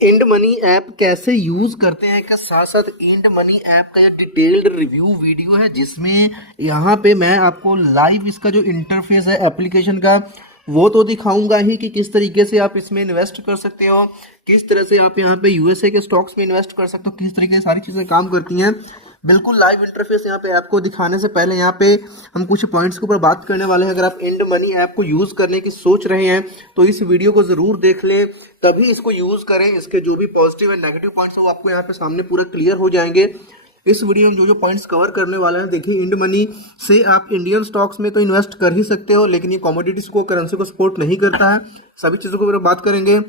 End money app कैसे use करते हैं के साथ साथ इंड मनी ऐप का यह डिटेल्ड रिव्यू वीडियो है, जिसमें यहाँ पे मैं आपको लाइव इसका जो इंटरफेस है एप्लीकेशन का वो तो दिखाऊंगा ही कि किस तरीके से आप इसमें इन्वेस्ट कर सकते हो, किस तरह से आप यहाँ पे यूएसए के स्टॉक्स में इन्वेस्ट कर सकते हो, किस तरीके से सारी चीज़ें काम करती हैं। बिल्कुल लाइव इंटरफेस यहाँ पे ऐप को दिखाने से पहले यहाँ पे हम कुछ पॉइंट्स के ऊपर बात करने वाले हैं। अगर आप इंड मनी ऐप को यूज़ करने की सोच रहे हैं तो इस वीडियो को ज़रूर देख लें, तभी इसको यूज़ करें। इसके जो भी पॉजिटिव एंड नेगेटिव पॉइंट्स हैं वो आपको यहाँ पे सामने पूरा क्लियर हो जाएंगे। इस वीडियो में जो जो पॉइंट्स कवर करने वाला है, देखिए इंड मनी से आप इंडियन स्टॉक्स में तो इन्वेस्ट कर ही सकते हो, लेकिन ये कमोडिटीज को, करेंसी को सपोर्ट नहीं करता है। सभी चीज़ों के ऊपर बात करेंगे।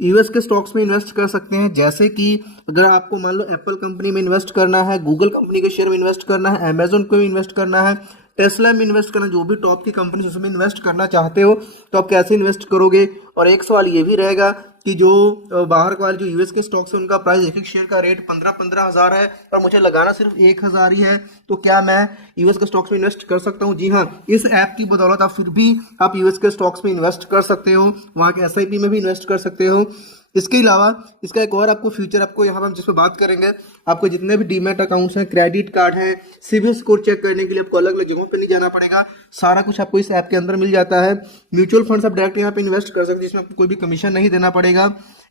यूएस के स्टॉक्स में इन्वेस्ट कर सकते हैं, जैसे कि अगर आपको मान लो एप्पल कंपनी में इन्वेस्ट करना है, गूगल कंपनी के शेयर में इन्वेस्ट करना है, अमेजोन को इन्वेस्ट करना है, टेस्ला में इन्वेस्ट करना, जो भी टॉप की कंपनी उसमें इन्वेस्ट करना चाहते हो तो आप कैसे इन्वेस्ट करोगे। और एक सवाल ये भी रहेगा कि जो बाहर वाले जो यूएस के स्टॉक्स है उनका प्राइस एक एक शेयर का रेट 15-15 हज़ार है और मुझे लगाना सिर्फ 1,000 ही है, तो क्या मैं यूएस के स्टॉक्स में इन्वेस्ट कर सकता हूँ? जी हाँ, इस ऐप की बदौलत आप फिर भी आप यूएस के स्टॉक्स में इन्वेस्ट कर सकते हो, वहाँ के एसआईपी में भी इन्वेस्ट कर सकते हो। इसके अलावा इसका एक और आपको फीचर आपको यहाँ पर हम जिस पर बात करेंगे, आपको जितने भी डीमैट अकाउंट्स हैं, क्रेडिट कार्ड है, सिविल स्कोर चेक करने के लिए आपको अलग अलग जगहों पर नहीं जाना पड़ेगा, सारा कुछ आपको इस ऐप के अंदर मिल जाता है। म्यूचुअल फंड्स आप डायरेक्ट यहाँ पे इन्वेस्ट कर सकते हैं, जिसमें आपको कोई भी कमीशन नहीं देना पड़ेगा।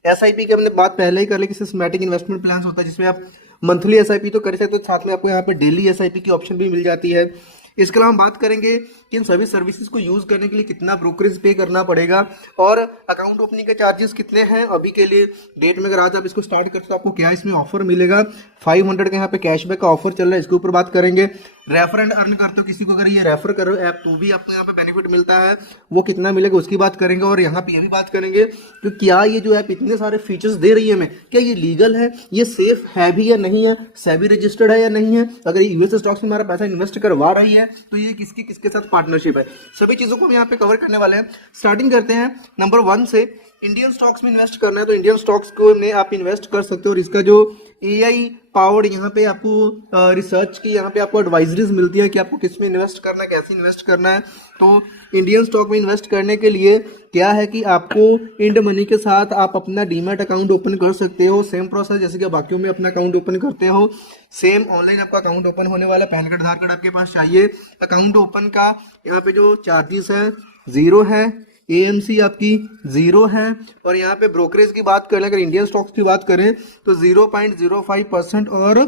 एसआईपी की हमने बात पहले ही कर ली कि सिस्टमैटिक इन्वेस्टमेंट प्लान होता है, जिसमें आप मंथली एसआईपी तो कर सकते हो, साथ में आपको यहाँ पे डेली एसआईपी की ऑप्शन भी मिल जाती है। इसके अलावा हम बात करेंगे कि इन सभी सर्विसेज को यूज करने के लिए कितना ब्रोकरेज पे करना पड़ेगा और अकाउंट ओपनिंग के चार्जेस कितने हैं अभी के लिए डेट में। अगर आज आप इसको स्टार्ट करते हो तो आपको क्या इसमें ऑफर मिलेगा, 500 का यहाँ पे कैशबैक का ऑफर चल रहा है, इसके ऊपर बात करेंगे। रेफर एंड अर्न करते हो किसी को, अगर ये रेफर करो ऐप तो भी आपको यहाँ पे बेनिफिट मिलता है, वो कितना मिलेगा उसकी बात करेंगे। और यहाँ पे ये भी बात करेंगे कि क्या ये जो ऐप इतने सारे फीचर्स दे रही है हमें, क्या ये लीगल है, ये सेफ है भी या नहीं है, सेबी रजिस्टर्ड है या नहीं है, अगर यूएस स्टॉक्स में हमारा पैसा इन्वेस्ट करवा रही है तो ये किसके साथ पार्टनरशिप है, सभी चीजों को हम यहाँ पे कवर करने वाले हैं। स्टार्टिंग करते हैं नंबर 1 से। इंडियन स्टॉक्स में इन्वेस्ट करना है तो इंडियन स्टॉक्स को में आप इन्वेस्ट कर सकते हो, और इसका जो एआई पावर्ड यहाँ पे आपको रिसर्च की यहाँ पे आपको एडवाइजरीज मिलती है कि आपको किस में इन्वेस्ट करना है, कैसे इन्वेस्ट करना है। तो इंडियन स्टॉक में इन्वेस्ट करने के लिए क्या है कि आपको इंड मनी के साथ आप अपना डीमैट अकाउंट ओपन कर सकते हो, सेम प्रोसेस जैसे कि बाकियों में अपना अकाउंट ओपन करते हो, सेम ऑनलाइन आपका अकाउंट ओपन होने वाला है। पैन कार्ड, आधार कार्ड आपके पास चाहिए। अकाउंट ओपन का यहाँ पे जो चार्जेस है 0 है, एएमसी आपकी 0 है, और यहाँ पे ब्रोकरेज की बात करें, अगर इंडियन स्टॉक्स की बात करें तो 0.05% और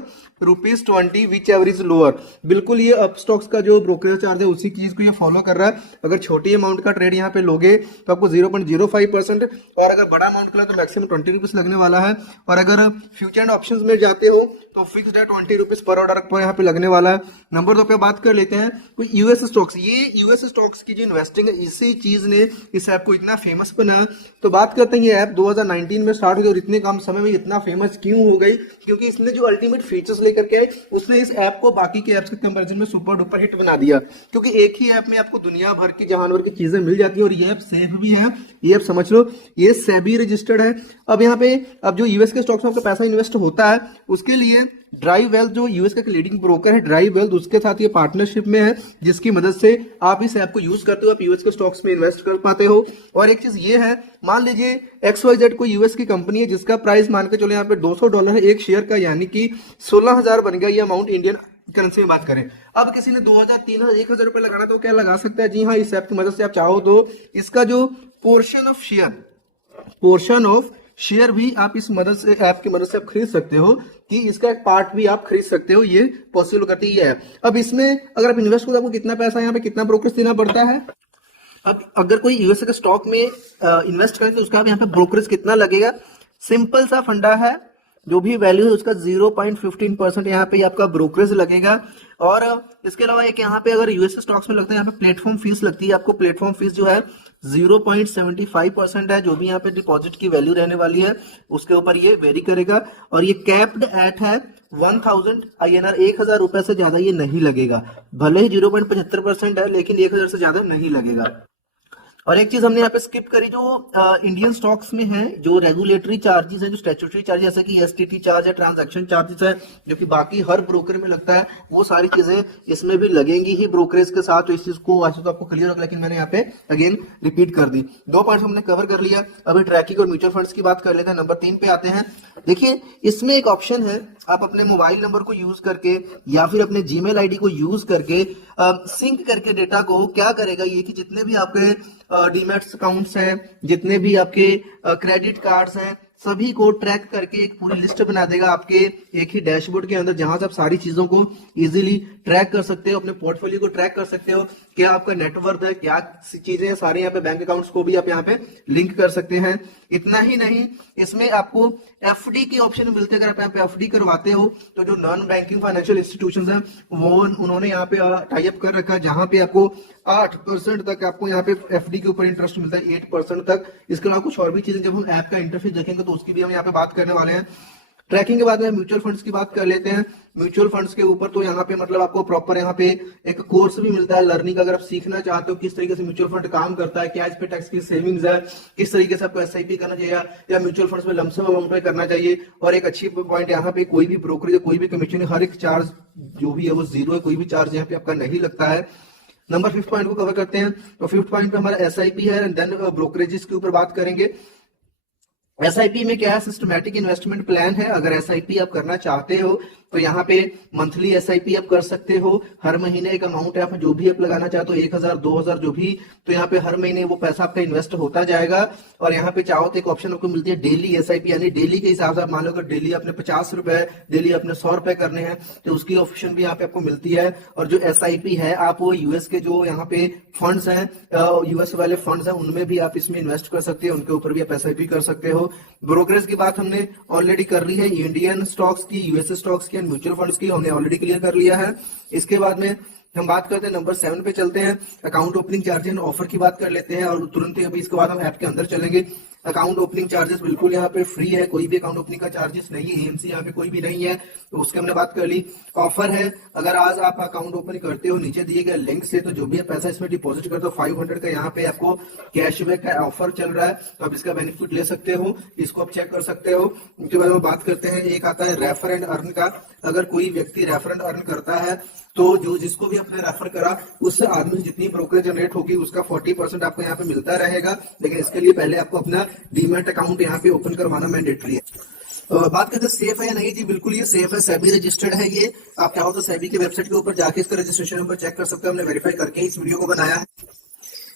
₹20 विच एवरेज लोअर। बिल्कुल ये अप स्टॉक्स का जो ब्रोकरेज चार्ज है उसी चीज को ये फॉलो कर रहा है। अगर छोटी अमाउंट का ट्रेड यहाँ पे लोगे तो आपको 0.05%, और अगर बड़ा अमाउंट का तो मैक्सिमम ₹20 लगने वाला है। और अगर फ्यूचर एंड ऑप्शंस में जाते हो तो फिक्स्ड है ₹20 पर ऑर्डर पर यहाँ पे लगने वाला है। नंबर 2 पे बात कर लेते हैं यूएस स्टॉक्स। ये यूएस स्टॉक्स की जो इन्वेस्टिंग है, इसी चीज ने इस ऐप को इतना फेमस बनाया। तो बात करते हैं ये ऐप 2019 में स्टार्ट हुई और इतने कम समय में इतना फेमस क्यों हो गई, क्योंकि इसने जो अल्टीमेट फीचर्स लेकर के आए उसने इस ऐप को बाकी के ऐप्स के कंपैरिजन में सुपर डुपर हिट बना दिया। क्योंकि एक ही ऐप में आपको दुनिया भर की जहां भर की चीजें मिल जाती है, और ये ऐप सेफ भी है। ये ऐप समझ लो ये सेबी रजिस्टर्ड है। अब यहाँ पे अब जो यूएस के स्टॉक्स में आपका पैसा इन्वेस्ट होता है उसके लिए ड्राइव वेल्थ जो यूएस का लीडिंग ब्रोकर है ड्राइव वेल्थ, उसके साथ ये पार्टनरशिप में है, जिसकी मदद से आप इस ऐप को यूज करते हो, आप यूएस के स्टॉक्स में इन्वेस्ट कर पाते हो। और एक चीज ये है, मान लीजिए XYZ कोई यूएस की कंपनी है जिसका प्राइस मान के चलो यहाँ पे $200 है एक शेयर का, यानी कि 16,000 बन गया ये अमाउंट इंडियन करेंसी में बात करें। अब किसी ने 2,000, 3,000, 1,000 रुपए लगाना तो क्या लगा सकता है? जी हाँ, इस ऐप की मदद से आप चाहो तो इसका जो पोर्शन ऑफ शेयर भी आप इस मदद से, ऐप की मदद से आप खरीद सकते हो, कि इसका एक पार्ट भी आप खरीद सकते हो। ये पॉसिबल करती है। अब इसमें अगर आप इन्वेस्ट करो तो आपको कितना पैसा यहाँ पे कितना ब्रोकरेज देना पड़ता है। अब अगर कोई यूएसए के स्टॉक में इन्वेस्ट करे तो उसका यहाँ पे ब्रोकरेज कितना लगेगा? सिंपल सा फंडा है, जो भी वैल्यू है उसका 0.15% यहाँ पे आपका ब्रोकरेज लगेगा। और इसके अलावा एक यहाँ पे अगर यूएसए स्टॉक्स में लगता है यहाँ पे प्लेटफॉर्म फीस लगती है आपको। प्लेटफॉर्म फीस जो है 0.75% है, जो भी यहाँ पे डिपॉजिट की वैल्यू रहने वाली है उसके ऊपर ये वेरी करेगा। और ये कैप्ड एट है 1000 INR, 1,000 रुपए से ज्यादा ये नहीं लगेगा। भले ही 0.75% है लेकिन 1,000 से ज्यादा नहीं लगेगा। और एक चीज हमने यहाँ पे स्किप करी, जो इंडियन स्टॉक्स में है, जो रेगुलेटरी चार्जेस है, जो स्टैट्यूटरी चार्ज जैसे कि एसटीटी चार्ज है, ट्रांजैक्शन चार्जेस है, जो कि बाकी हर ब्रोकर में लगता है, वो सारी चीजें इसमें भी लगेंगी ही ब्रोकरेज के साथ। तो इस चीज को वैसे तो आपको क्लियर होगा, लेकिन मैंने यहाँ पे अगेन रिपीट कर दी। 2 पॉइंट हमने कवर कर लिया। अभी ट्रैकिंग और म्यूचुअल फंड्स की बात कर लेते हैं। नंबर 3 पे आते हैं। देखिए इसमें एक ऑप्शन है, आप अपने मोबाइल नंबर को यूज करके या फिर अपने जीमेल आईडी को यूज करके सिंक करके डेटा को क्या करेगा ये, कि जितने भी आपके डीमैट्स अकाउंट्स हैं, जितने भी आपके क्रेडिट कार्ड्स हैं, सभी को ट्रैक करके एक पूरी लिस्ट बना देगा आपके एक ही डैशबोर्ड के अंदर, जहां से आप सारी चीजों को इजीली ट्रैक कर सकते हो, अपने पोर्टफोलियो को ट्रैक कर सकते हो, क्या आपका नेटवर्थ है, क्या चीजें हैं, सारे यहाँ पे बैंक अकाउंट्स को भी आप यहाँ पे लिंक कर सकते हैं। इतना ही नहीं, इसमें आपको एफडी के ऑप्शन मिलते हैं। अगर आप यहाँ पे एफडी करवाते हो तो जो नॉन बैंकिंग फाइनेंशियल इंस्टीट्यूशंस हैं वो उन्होंने यहाँ पे टाई अप कर रखा है, जहां पे आपको 8% तक आपको यहाँ पे एफडी के ऊपर इंटरेस्ट मिलता है, 8% तक। इसके अलावा कुछ और भी चीजें जब हम ऐप का इंटरफेस देखेंगे तो उसकी भी हम यहाँ पे बात करने वाले हैं। ट्रैकिंग के बाद में म्यूचुअल फंड्स की बात कर लेते हैं। म्यूचुअल फंड्स के ऊपर तो यहाँ पे मतलब आपको प्रॉपर यहाँ पे एक कोर्स भी मिलता है लर्निंग, अगर आप सीखना चाहते हो किस तरीके से म्यूचुअल फंड काम करता है, क्या इस पे टैक्स की सेविंग्स है, किस तरीके से आपको एसआईपी करना चाहिए या म्यूचुअल फंड्स में लमसम अमाउंट में करना चाहिए। और एक अच्छी पॉइंट यहाँ पे, कोई भी ब्रोकरेज कोई भी कमीशन, हर एक चार्ज जो भी है वो जीरो है, कोई भी चार्ज यहाँ पे आपका नहीं लगता है। नंबर 5 पॉइंट को कवर करते हैं। तो 5th पॉइंट पे हमारा एसआईपी है, एंड देन ब्रोकरेजेस के ऊपर बात करेंगे। एसआईपी में क्या है, सिस्टमैटिक इन्वेस्टमेंट प्लान है। अगर एसआईपी आप करना चाहते हो तो यहाँ पे मंथली एसआईपी आप कर सकते हो। हर महीने एक अमाउंट है, आप जो भी आप लगाना चाहते हो, 1000 2000 जो भी, तो यहाँ पे हर महीने वो पैसा आपका इन्वेस्ट होता जाएगा। और यहाँ पे चाहो तो एक ऑप्शन आपको मिलती है डेली एसआईपी, यानी डेली के हिसाब से आप मान लो अगर डेली आपने 50 रुपए, डेली आपने 100 रुपए करने हैं तो उसकी ऑप्शन भी यहाँ पे आपको मिलती है। और जो एसआईपी है, आप वो यूएस के जो यहाँ पे फंड्स हैं, यूएस वाले फंड्स हैं, उनमें भी आप इसमें इन्वेस्ट कर सकते हो, उनके ऊपर भी आप एसआईपी कर सकते हो। ब्रोकरेज की बात हमने ऑलरेडी कर ली है, इंडियन स्टॉक्स की, यूएसए स्टॉक्स की, म्यूचुअल फंड्स की हमने ऑलरेडी क्लियर कर लिया है। इसके बाद में हम बात करते हैं नंबर 7 पे चलते हैं। Account opening charges and offer की बात कर लेते हैं, और तुरंत ही अभी इसके बाद हम ऐप के अंदर चलेंगे। अकाउंट ओपनिंग चार्जेस बिल्कुल यहाँ पे फ्री है, कोई भी अकाउंट ओपनिंग का चार्जेस नहीं है, एएमसी यहाँ पे कोई भी नहीं है, तो उसकी हमने बात कर ली। ऑफर है, अगर आज आप अकाउंट ओपन करते हो नीचे दिए गए लिंक से, तो जो भी पैसा इसमें डिपॉजिट करते हो 500 का यहाँ पे आपको कैशबैक का ऑफर चल रहा है, तो आप इसका बेनिफिट ले सकते हो, इसको आप चेक कर सकते हो। उसके बाद हम बात करते हैं, एक आता है रेफर एंड अर्न का। अगर कोई व्यक्ति रेफर एंड अर्न करता है तो जो जिसको भी आपने रेफर करा उससे आदमी से जितनी ब्रोकरेज जनरेट होगी उसका 40% आपको यहाँ पे मिलता रहेगा। लेकिन इसके लिए पहले आपको अपना डीमैट अकाउंट यहाँ पे ओपन करवाना मैंडेटरी है। बात करते हैं सेफ है या नहीं, जी बिल्कुल ये सेफ है, सेबी रजिस्टर्ड है ये। आप चाहो तो सेबी की वेबसाइट के ऊपर जाके इसका रजिस्ट्रेशन नंबर चेक कर सकते हो, हमने वेरीफाई करके इस वीडियो को बनाया है।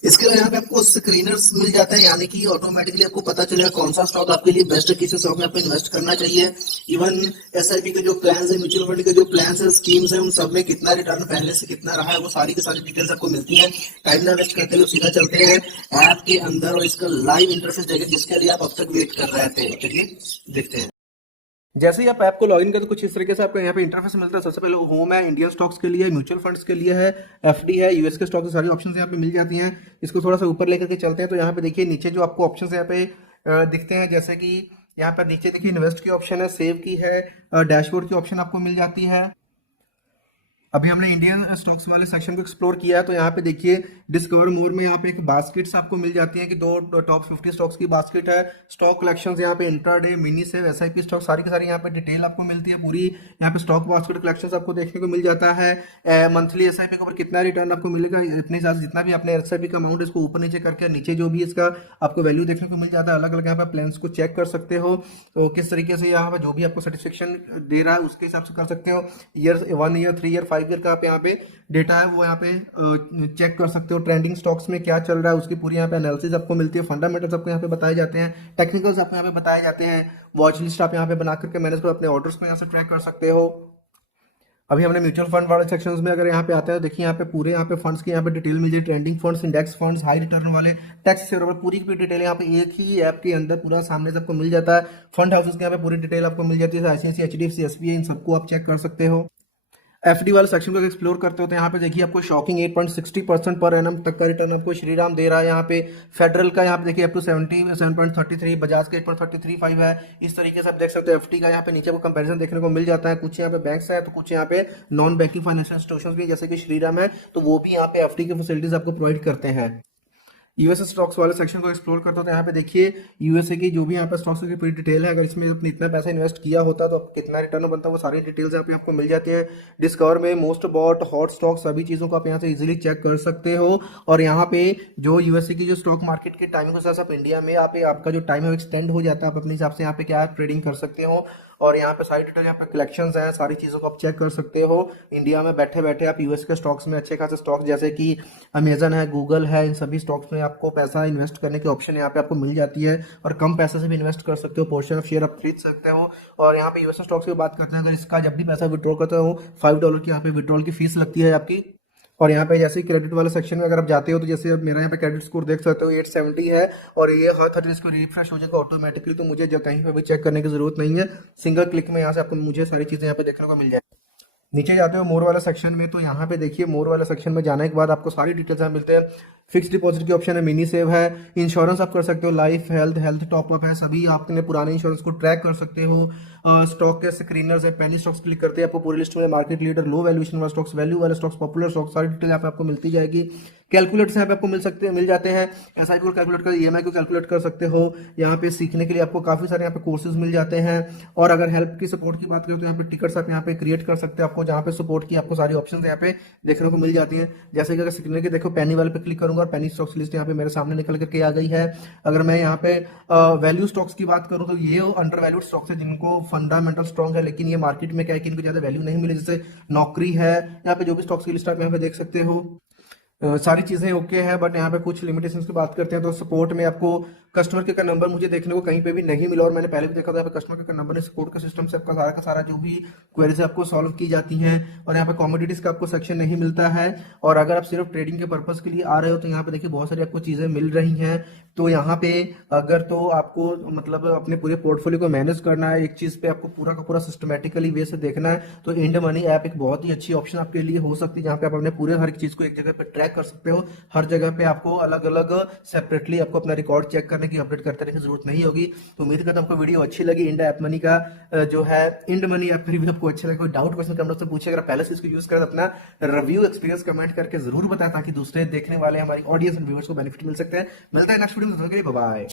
इसके अलावा यहाँ पे आपको स्क्रीनर्स मिल जाता है, यानी कि ऑटोमेटिकली आपको पता चलेगा कौन सा स्टॉक आपके लिए बेस्ट है, किस स्टॉक में आपको इन्वेस्ट करना चाहिए। इवन एसआईपी के जो प्लान्स है, म्यूचुअल फंड के जो प्लान्स है, स्कीम्स है, उन सब में कितना रिटर्न पहले से कितना रहा है, वो सारी की सारी डिटेल्स आपको मिलती है। टाइम ना वेस्ट करते हुए सीधा चलते हैं ऐप के अंदर और इसका लाइव इंटरफेस देखें, जिसके लिए आप अब तक वेट कर रहे थे। चलिए देखते हैं। जैसे ही आप ऐप को लॉगिन करते कुछ इस तरीके से आपको यहाँ पे इंटरफेस मिलता है। सबसे पहले होम है, इंडियन स्टॉक्स के लिए, म्यूचुअल फंड्स के लिए है, एफडी है, यूएस के स्टॉक्स, सारी ऑप्शंस यहाँ पे मिल जाती हैं। इसको थोड़ा सा ऊपर लेकर के चलते हैं, तो यहाँ पे देखिए नीचे जो आपको ऑप्शंस यहाँ पे दिखते हैं, जैसे कि यहाँ पर नीचे देखिए इन्वेस्ट की ऑप्शन है, सेव की है, डैशबोर्ड की ऑप्शन आपको मिल जाती है। अभी हमने इंडियन स्टॉक्स वाले सेक्शन को एक्सप्लोर किया है, तो यहाँ पे देखिए डिस्कवर मोर में यहाँ पे एक बास्केट्स आपको मिल जाती है कि 2 टॉप 50 स्टॉक्स की बास्केट है। स्टॉक कलेक्शंस यहाँ पे intraday, mini save, SIP stock, सारी की सारी यहाँ पे डिटेल आपको मिलती है पूरी। यहाँ पे स्टॉक बास्केट कलेक्शंस आपको देखने को मिल जाता है। मंथली एसआईपी के ऊपर कितना रिटर्न आपको मिलेगा, इतने हिसाब से जितना भी आपने एसआईपी का अमाउंट इसको ऊपर नीचे करके नीचे जो भी इसका आपको वैल्यू देखने को मिल जाता है। अलग अलग यहाँ पे प्लान्स को चेक कर सकते हो, तो किस तरीके से यहाँ पे जो भी आपको सेटिस्फेक्शन दे रहा है उसके हिसाब से कर सकते हो। ईयर 1 ईयर 3 ईयर 5 ईयर का आप यहाँ पे डेटा है वो यहाँ पे चेक कर सकते हो। ट्रेंडिंग स्टॉक्स में क्या चल रहा है उसकी पूरी यहाँ पे एनालिसिस आपको मिलती है। फंडामेंटल्स आपको यहाँ पे बताए जाते हैं, टेक्निकल्स आपको यहाँ पे बताए जाते हैं। वॉच लिस्ट आप यहाँ पे बना करके मैनेज कर अपने ऑर्डर्स को यहाँ से ट्रैक कर सकते हो। अभी हमने म्यूचुअल फंड वाले सेक्शंस में अगर यहाँ पे आते हैं तो देखिए यहाँ पे पूरे यहाँ पे फंड्स की यहाँ पे डिटेल मिल जाए। Trending funds, index funds, high return वाले, टैक्स सेवर, पूरी की डिटेल यहाँ पे एक ही ऐप के अंदर पूरा सामने से आपको मिल जाता है। फंड हाउसेस के यहाँ पे पूरी डिटेल आपको मिल जाती है, आईसीआईसीआई, एचडीएफसी, एसबीआई, इन सबको आप चेक कर सकते हो। एफडी वाले सेक्शन को एक्सप्लोर करते होते हैं, यहाँ पे देखिए आपको शॉकिंग 8.60% पर एनम तक का रिटर्न आपको श्रीराम दे रहा है। यहाँ पे फेडरल का यहाँ पे देखिए अप टू 77.33, बजाज का 8.335 है। इस तरीके से आप देख सकते हो एफडी का यहाँ पे नीचे को कंपैरिजन देखने को मिल जाता है। कुछ यहाँ पे बैंक्स है तो कुछ यहाँ पे नॉन बैंकिंग फाइनेंशियल इंस्टीट्यूशंस भी जैसे कि श्रीराम है, तो वो भी यहाँ पे एफडी की फैसिलिटीज आपको प्रोवाइड करते हैं। यूएसए स्टॉक्स वाले सेक्शन को एक्सप्लोर करता हूँ, तो यहाँ पे देखिए यूएसए की जो भी यहाँ पे स्टॉक्स की पूरी डिटेल है, अगर इसमें अपने इतना पैसा इन्वेस्ट किया होता तो कितना रिटर्न बनता है, वो सारी डिटेल्स यहाँ पे आपको मिल जाती है। डिस्कवर में मोस्ट बॉट हॉट स्टॉक सभी चीज़ों को आप यहाँ से इजीली चेक कर सकते हो। और यहाँ पे जो यूएसए की जो स्टॉक मार्केट के टाइमिंग के साथ आप इंडिया में आपका जो टाइम है एक्सटेंड हो जाता है, आप अपने हिसाब से यहाँ पे क्या ट्रेडिंग कर सकते हो। और यहाँ पे सारी डिटेल यहाँ पे कलेक्शंस हैं, सारी चीज़ों को आप चेक कर सकते हो। इंडिया में बैठे बैठे आप यूएस के स्टॉक्स में अच्छे खासे स्टॉक्स जैसे कि अमेजन है, गूगल है, इन सभी स्टॉक्स में आपको पैसा इन्वेस्ट करने की ऑप्शन यहाँ पे आपको मिल जाती है। और कम पैसे से भी इन्वेस्ट कर सकते हो, पोर्शन ऑफ शेयर आप खरीद सकते हो। और यहाँ पे यूएस स्टॉक्स की बात करते हैं, अगर इसका जब भी पैसा विड्रॉ करते हो $5 की यहाँ पे विड्रॉल की फीस लगती है आपकी। और यहाँ पे जैसे क्रेडिट वाले सेक्शन में अगर आप जाते हो, तो जैसे अब मेरा यहाँ पे क्रेडिट स्कोर देख सकते हो 870 है, और ये हर 30 को रिफ्रेश हो जाएगा ऑटोमेटिकली, तो मुझे जो कहीं पे भी चेक करने की जरूरत नहीं है। सिंगल क्लिक में यहाँ से आपको मुझे सारी चीजें यहाँ पे देखने को मिल जाएगी। नीचे जाते हो मोर वाला सेक्शन में, तो यहाँ पे देखिए मोर वाला सेक्शन में जाने के बाद आपको सारी डिटेल्स यहाँ मिलते हैं। फिक्स डिपॉजिट की ऑप्शन है, मिनी सेव है, इंश्योरेंस आप कर सकते हो, लाइफ हेल्थ टॉपअप है, सभी आपने पुराने इंश्योरेंस को ट्रैक कर सकते हो। स्टॉक के स्क्रीनर्स है, पेनी स्टॉक्स क्लिक करते हैं आपको पूरी लिस्ट में मार्केट लीडर, लो वैल्यूएशन वाले स्टॉक्स, वैल्यू वाले स्टॉक्स, पॉपुलर स्टॉक्स, सारी डिटेल यहाँ पे आपको मिलती जाएगी। कैलकुलेटर्स यहाँ पे आपको मिल जाते हैं, एसआईपी को कैलकुलेट कर, ईएमआई को कैलकुलेट कर सकते हो। यहाँ पे सीखने के लिए आपको काफी सारे यहाँ पे कोर्सेज मिल जाते हैं। और अगर हेल्प की सपोर्ट की बात करें, तो यहाँ पे टिकट्स आप यहाँ पे क्रिएट कर सकते हो, आपको जहाँ पे सपोर्ट की आपको सारी ऑप्शन यहाँ पे देखने को मिल जाती है। जैसे कि अगर सीखने के देखो पेनी वाले पे क्लिक करूंगा और पेनी स्टॉक्स लिस्ट यहाँ पे मेरे सामने निकल करके आ गई है। अगर मैं यहाँ पे वैल्यू स्टॉक्स की बात करूँ, तो ये अंडर वैल्यूड स्टॉक्स है जिनको फंडामेंटल स्ट्रॉन्ग है, लेकिन ये मार्केट में क्या है कि इनको ज्यादा वैल्यू नहीं मिली, जैसे नौकरी है। यहाँ पे जो भी स्टॉक्स की लिस्ट आप यहाँ पे देख सकते हो, सारी चीजें ओके है, बट यहाँ पे कुछ लिमिटेशंस की बात करते हैं। तो सपोर्ट में आपको कस्टमर केयर का नंबर मुझे देखने को कहीं पे भी नहीं मिला, और मैंने पहले भी देखा था कस्टमर केयर का नंबर सपोर्ट का सिस्टम से आपका सारा का सारा जो भी क्वेरीज आपको सॉल्व की जाती हैं। और यहाँ पे कॉमोडिटीज का आपको सेक्शन नहीं मिलता है। और अगर आप सिर्फ ट्रेडिंग के पर्पज के लिए आ रहे हो, तो यहाँ पे देखिए बहुत सारी आपको चीजें मिल रही हैं। तो यहाँ पे अगर तो आपको मतलब अपने पूरे पोर्टफोलियो को मैनेज करना है, एक चीज पे आपको पूरा का पूरा सिस्टमेटिकली वे से देखना है, तो इंड मनी ऐप एक बहुत ही अच्छी ऑप्शन आपके लिए हो सकती है, जहाँ पे आप अपने पूरे हर एक चीज को एक जगह पे ट्रैक कर सकते हो। हर जगह पे आपको अलग अलग सेपरेटली आपको अपना रिकॉर्ड चेक करने की, अपडेट करते रहने की जरूरत नहीं होगी। तो उम्मीद करता हूं आपको वीडियो अच्छी लगी। इंड ऐप मनी का जो है इंड मनी ऐप रिव्यू आपको अच्छा लगा। कोई डाउट क्वेश्चन कमेंट से पूछे, अगर पहले से इसको यूज कर अपना रिव्यू एक्सपीरियंस कमेंट करके जरूर बताएं, ताकि दूसरे देखने वाले हमारी ऑडियंस एंड व्यूअर्स को बेनिफिट मिल सकते हैं। मिलता है नेक्स्ट वीडियो में, बाय।